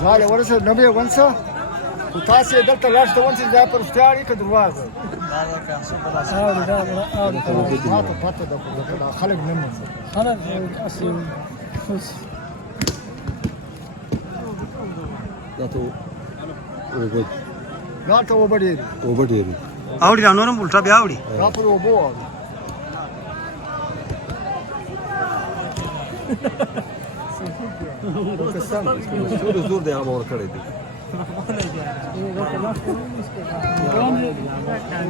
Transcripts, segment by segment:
झाले वर्ष नवे वंश تاسې دلته لاړ ته ونځئ دا پر رښتیا اړي که درواغ ما ته پته ده خلک نه مني خلک اصل دا ته اوبه ډېرې اوړي را نورم الټا بیا اوړي دا پر اوبو اوړي زور دی هغه ورکړی دی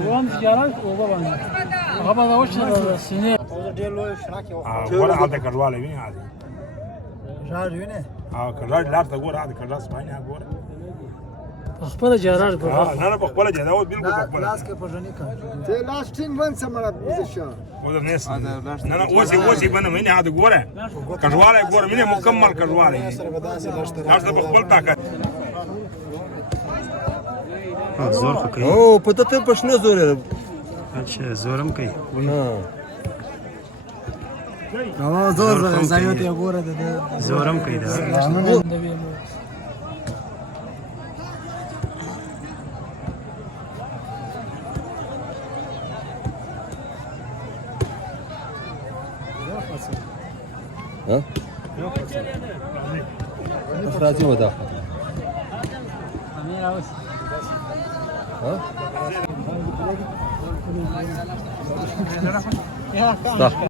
وام سیارات اوبه باندې هغه به وښه سینې ډېر لوی شراکې ګوره هلته کډواله وینې هلته ژاړ وینې کډوال لار ته ګوره هلته کډوا سپاینې ګوره خپل جارار ګوره نه نه په خپله جده اوس بالکل په خپله لاس کې پژنې کا ته لاس ټینګ ونڅه مړه پوزیشن اوس نه نه نه اوس بنه مینه هلته ګوره کډواله ګوره مینه مکمل کډواله لاس ته په خپل طاقت زور خو کوي او په ته پښنه زور اچھا زورم کوي نو زور زایوت یې ګوره د زورم کوي دا ها افراطي ودا امیر اوس ها